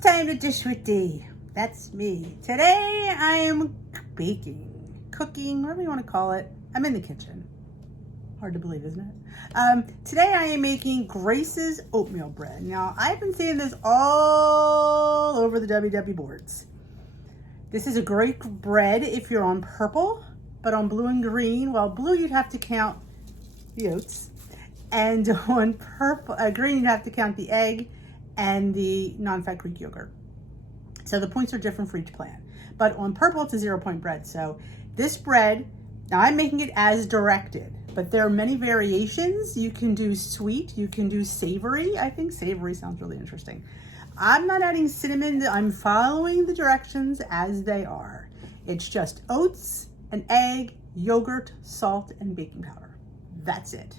time to dish with Dee. That's me. Today I am baking, cooking, whatever you want to call it. I'm in the kitchen. Hard to believe, isn't it? Today I am making Grace's oatmeal bread. Now, I've been seeing this all over the WW boards. This is a great bread if you're on purple, but on blue and green, well, blue you'd have to count the oats, and on purple, green you'd have to count the egg and the non-fat Greek yogurt. So the points are different for each plan. But on purple, it's a 0-point bread. So this bread, now I'm making it as directed, but there are many variations. You can do sweet, you can do savory. I think savory sounds really interesting. I'm not adding cinnamon. I'm following the directions as they are. It's just oats, an egg, yogurt, salt, and baking powder. That's it.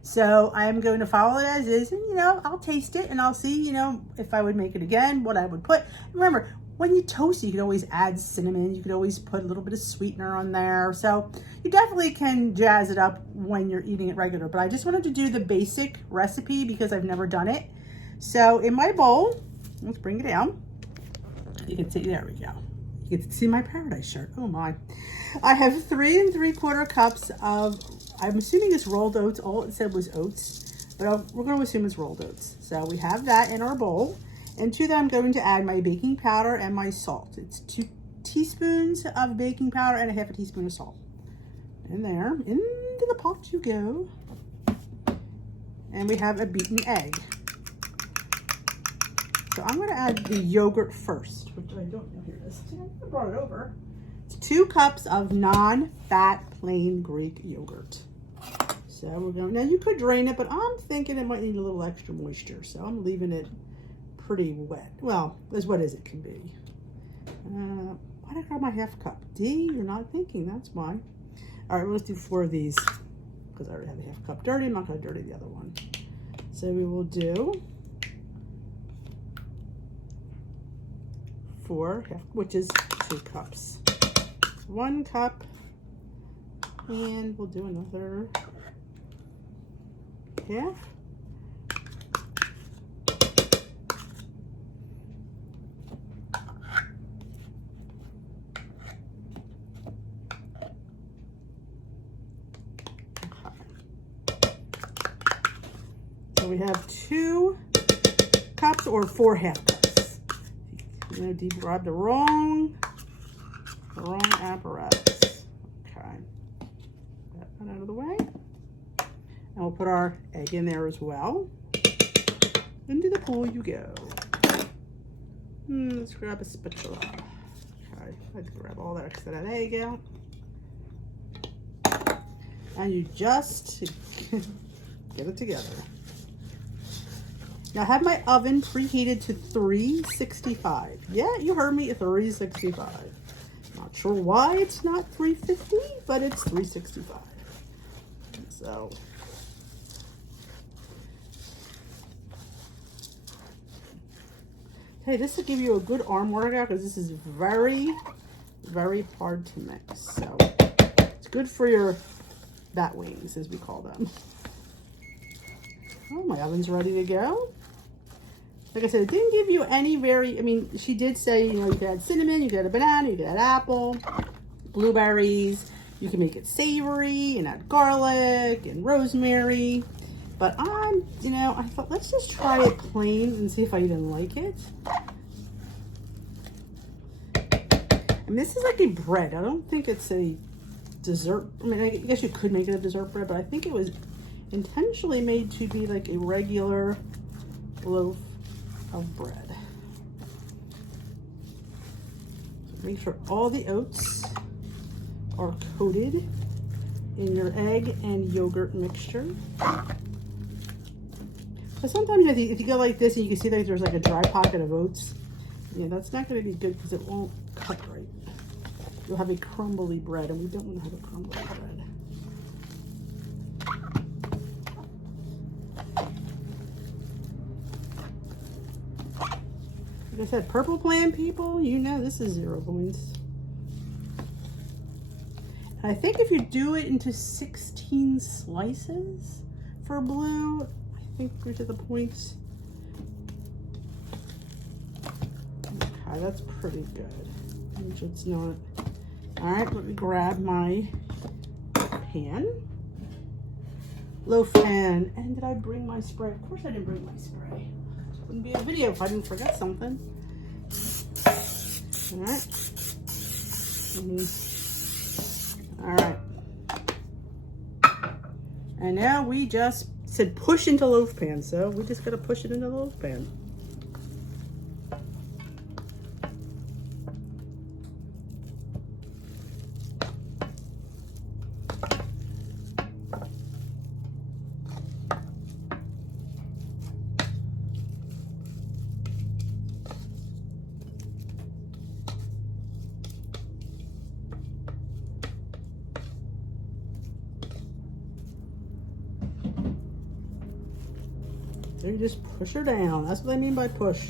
So I'm going to follow it as is, and I'll taste it and I'll see, if I would make it again, what I would put. Remember, when you toast it, you can always add cinnamon. You could always put a little bit of sweetener on there. So you definitely can jazz it up when you're eating it regular. But I just wanted to do the basic recipe because I've never done it. So in my bowl, let's bring it down. You can see, there we go. You can see my paradise shirt. Oh my. I have 3 3/4 cups of, I'm assuming it's rolled oats. All it said was oats, but we're going to assume it's rolled oats. So we have that in our bowl. And to that, I'm going to add my baking powder and my salt. It's 2 teaspoons of baking powder and a 1/2 teaspoon of salt. And there, into the pot you go. And we have a beaten egg. So I'm going to add the yogurt first, which I don't know. Here it is. I brought it over. It's 2 cups of non-fat plain Greek yogurt. So we're going, now you could drain it, but I'm thinking it might need a little extra moisture. So I'm leaving it pretty wet. Well, as wet as it can be. Why did I grab my 1/2 cup? D, you're not thinking, that's why. All right, let's do 4 of these because I already have a 1/2 cup dirty. I'm not going to dirty the other one. So we will do 4, which is 2 cups. 1 cup, and we'll do another 1/2. So we have 2 cups or 4 1/2 cups. Deep grabbed the wrong apparatus. Okay, that one out of the way. And we'll put our egg in there as well. Into the pool you go. Let's grab a spatula. Okay, let's grab all that extra that egg out. And you just get it together. Now I have my oven preheated to 365. Yeah, you heard me, 365. Not sure why it's not 350, but it's 365. So, hey, this will give you a good arm workout because this is very, very hard to mix. So it's good for your bat wings, as we call them. Oh, my oven's ready to go. Like I said, it didn't give you any she did say, you could add cinnamon, you could add a banana, you could add apple, blueberries. You can make it savory and add garlic and rosemary. But I thought, let's just try it plain and see if I even like it. And this is like a bread. I don't think it's a dessert. I guess you could make it a dessert bread, but I think it was intentionally made to be like a regular loaf of bread. So make sure all the oats are coated in your egg and yogurt mixture. But sometimes if you go like this and you can see that there's like a dry pocket of oats, that's not going to be good because it won't cut right. You'll have a crumbly bread, and we don't want to have a crumbly bread. Like I said, purple plan people, this is 0 points. And I think if you do it into 16 slices for blue, I think through to the points. Okay, that's pretty good. It's not. All right, let me grab my pan. Loaf pan. And did I bring my spray? Of course I didn't bring my spray. It wouldn't be a video if I didn't forget something. All right. All right. And now we just said push into loaf pan, so we just gotta push it into the loaf pan. So you just push her down. That's what I mean by push.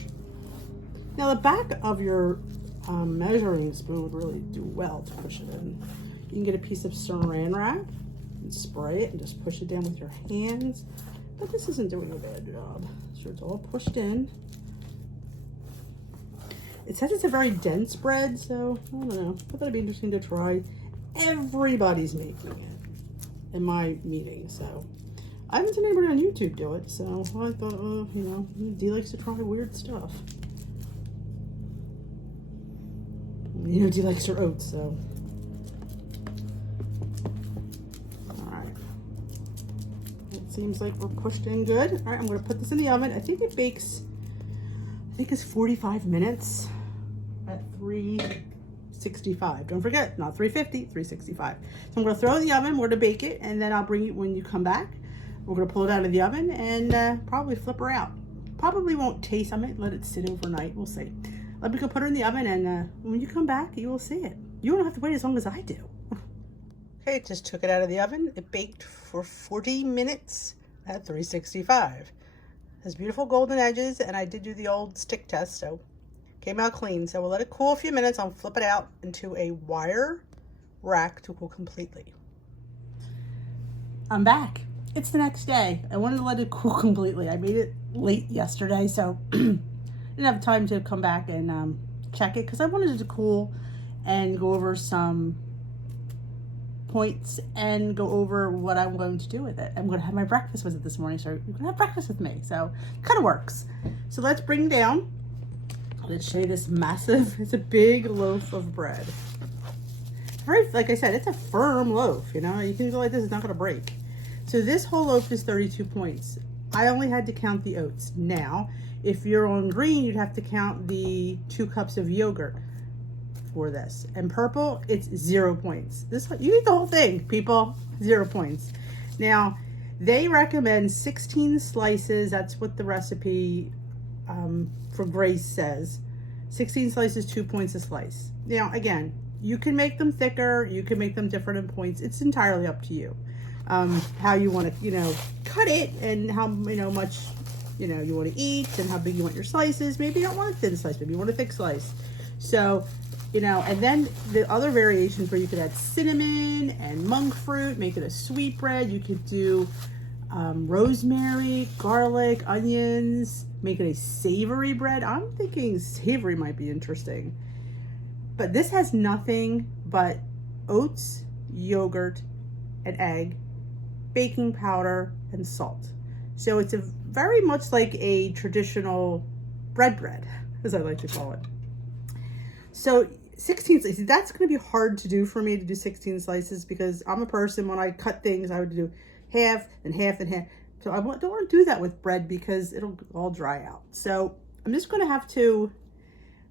Now the back of your measuring spoon would really do well to push it in. You can get a piece of saran wrap and spray it and just push it down with your hands. But this isn't doing a bad job. So it's all pushed in. It says it's a very dense bread, so I don't know. I thought it'd be interesting to try. Everybody's making it in my meeting, so. I haven't seen anybody on YouTube do it, so I thought, you know, Dee likes to try weird stuff. You know, Dee likes her oats, so. Alright. It seems like we're pushed in good. Alright, I'm going to put this in the oven. I think it bakes, it's 45 minutes at 365. Don't forget, not 350, 365. So I'm going to throw it in the oven. We're going to bake it, and then I'll bring it when you come back. We're gonna pull it out of the oven and probably flip her out. Probably won't taste, I might let it sit overnight, we'll see. Let me go put her in the oven and when you come back, you will see it. You don't have to wait as long as I do. Okay, just took it out of the oven. It baked for 40 minutes at 365. It has beautiful golden edges and I did do the old stick test, so came out clean. So we'll let it cool a few minutes. I'll flip it out into a wire rack to cool completely. I'm back. It's the next day. I wanted to let it cool completely. I made it late yesterday, so didn't have time to come back and check it because I wanted it to cool and go over some points and go over what I'm going to do with it. I'm going to have my breakfast with it this morning, so you're going to have breakfast with me. So it kind of works. So let's bring down. Let's show you this massive, it's a big loaf of bread. Very, like I said, it's a firm loaf, you know. You can go like this, it's not going to break. So this whole loaf is 32 points. I only had to count the oats. Now, if you're on green, you'd have to count the 2 cups of yogurt for this. And purple, it's 0 points. This one, you eat the whole thing, people. 0 points. Now, they recommend 16 slices. That's what the recipe for Grace says. 16 slices, 2 points a slice. Now, again, you can make them thicker. You can make them different in points. It's entirely up to you. How you want to, you know, cut it and how, you know, much, you know, you want to eat and how big you want your slices. Maybe you don't want a thin slice, maybe you want a thick slice. So, you know, and then the other variations where you could add cinnamon and monk fruit, make it a sweet bread. You could do rosemary, garlic, onions, make it a savory bread. I'm thinking savory might be interesting. But this has nothing but oats, yogurt, an egg, baking powder, and salt. So it's a very much like a traditional bread, as I like to call it. So 16 slices, that's going to be hard to do for me to do 16 slices because I'm a person, when I cut things, I would do half and half and half. So I don't want to do that with bread because it'll all dry out. So I'm just going to have to,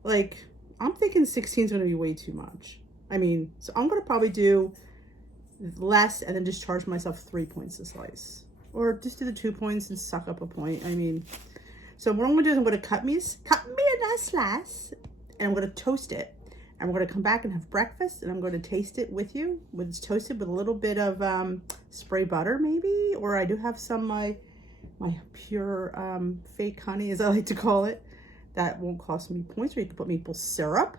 like, I'm thinking 16 is going to be way too much. I mean, so I'm going to probably do less and then just charge myself 3 points a slice, or just do the 2 points and suck up a point. I mean, so what I'm gonna do is I'm gonna cut me a nice slice and I'm gonna toast it, and we're gonna come back and have breakfast, and I'm going to taste it with you when it's toasted with a little bit of spray butter maybe, or I do have some my pure fake honey, as I like to call it. That won't cost me points. Or you can put maple syrup,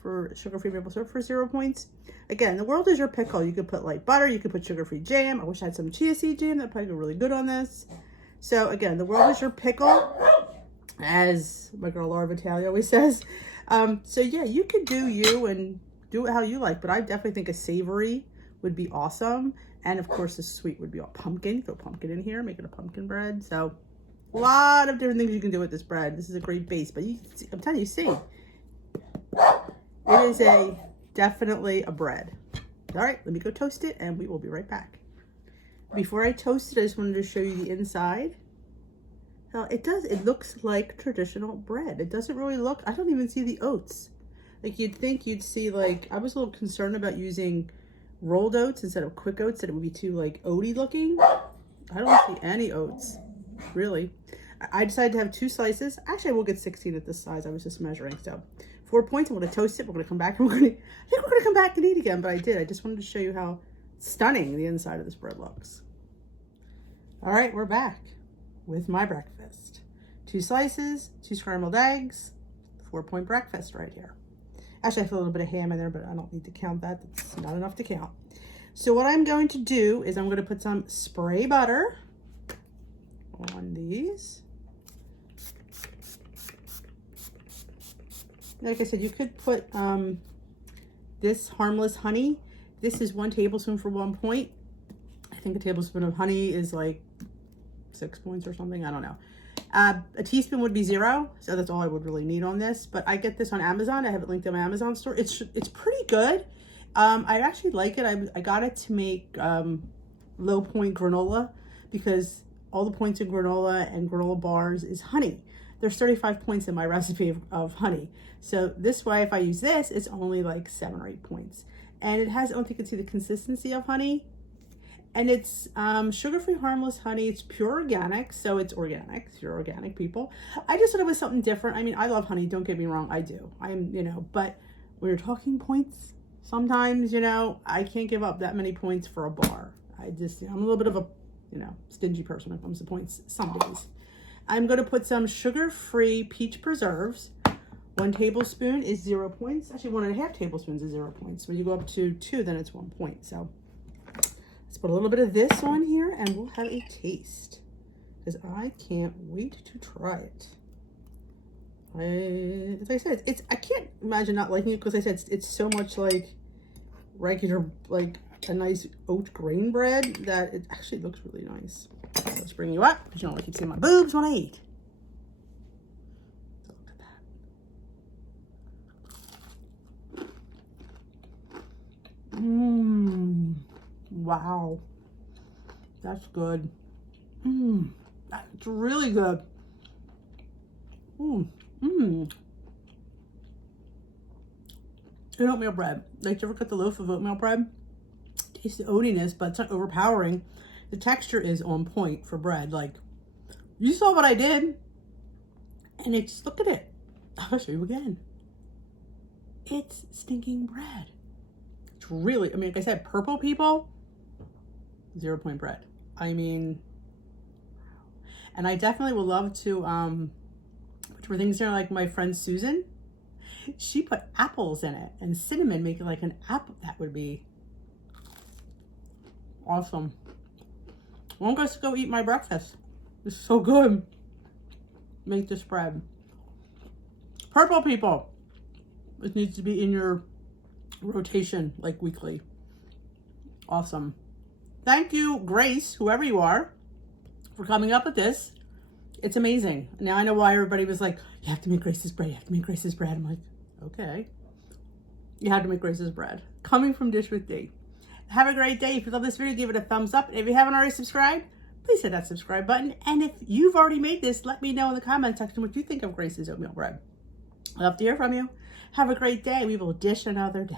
for sugar-free maple syrup, for 0 points. Again, the world is your pickle. You could put light butter, you could put sugar-free jam. I wish I had some chia seed jam. That'd probably go really good on this. So again, the world is your pickle. as my girl Laura Vitale always says. So yeah, you could do you and do it how you like, but I definitely think a savory would be awesome. And of course the sweet would be all pumpkin. Throw pumpkin in here, make it a pumpkin bread. So a lot of different things you can do with this bread. This is a great base, but I'm telling you, see, it is definitely a bread. All right, let me go toast it and we will be right back. Before I toast it, I just wanted to show you the inside. Now, it looks like traditional bread. It doesn't really look, I don't even see the oats. Like you'd think you'd see, like, I was a little concerned about using rolled oats instead of quick oats, that it would be too like oaty looking. I don't see any oats, really. I decided to have 2 slices. Actually, I will get 16 at this size. I was just measuring. So 4 points. I'm going to toast it. We're going to come back and I think we're going to come back and eat again, but I did. I just wanted to show you how stunning the inside of this bread looks. All right, we're back with my breakfast. 2 slices, 2 scrambled eggs, 4-point breakfast right here. Actually, I put a little bit of ham in there, but I don't need to count that. That's not enough to count. So what I'm going to do is I'm going to put some spray butter on these. Like I said, you could put this harmless honey. This is 1 tablespoon for 1 point. I think a tablespoon of honey is like 6 points or something. I don't know. A teaspoon would be 0, so that's all I would really need on this. But I get this on Amazon. I have it linked in my Amazon store. It's pretty good. I actually like it. I got it to make low point granola because all the points in granola and granola bars is honey. There's 35 points in my recipe of honey. So this way, if I use this, it's only like 7 or 8 points. And it has, I don't think you can see the consistency of honey. And it's sugar-free, harmless honey. It's pure organic, so it's organic. It's your organic, people. I just thought it was something different. I mean, I love honey. Don't get me wrong. I do. I'm, but when you're talking points, sometimes, I can't give up that many points for a bar. I'm a little bit of a, stingy person when it comes to points some days. I'm going to put some sugar-free peach preserves. 1 tablespoon is 0 points. Actually, 1.5 tablespoons is 0 points. When you go up to 2, then it's 1 point. So let's put a little bit of this on here and we'll have a taste, because I can't wait to try it. As I said, I can't imagine not liking it, because I said it's so much like regular, like a nice oat grain bread, that it actually looks really nice. So let's bring you up, because you don't like to see my boobs when I eat. So look at that. Wow. That's good. That's really good. Good oatmeal bread. Like, you ever cut the loaf of oatmeal bread? Taste the oatiness, but it's not overpowering. The texture is on point for bread. Like, you saw what I did. And it's, look at it. I'll show you again. It's stinking bread. It's really, I mean, like I said, purple people, 0 point bread. I mean, and I definitely would love to, which were things there, like my friend Susan, she put apples in it and cinnamon, make it like an apple. That would be awesome. Won't go eat my breakfast. It's so good. Make this bread. Purple people, it needs to be in your rotation like weekly. Awesome. Thank you, Grace, whoever you are, for coming up with this. It's amazing. Now I know why everybody was like, you have to make Grace's bread. You have to make Grace's bread. I'm like, okay. You have to make Grace's bread. Coming from Dish with D. Have a great day. If you love this video, give it a thumbs up. And if you haven't already subscribed, please hit that subscribe button. And if you've already made this, let me know in the comment section what you think of Grace's oatmeal bread. I'd love to hear from you. Have a great day. We will dish another day.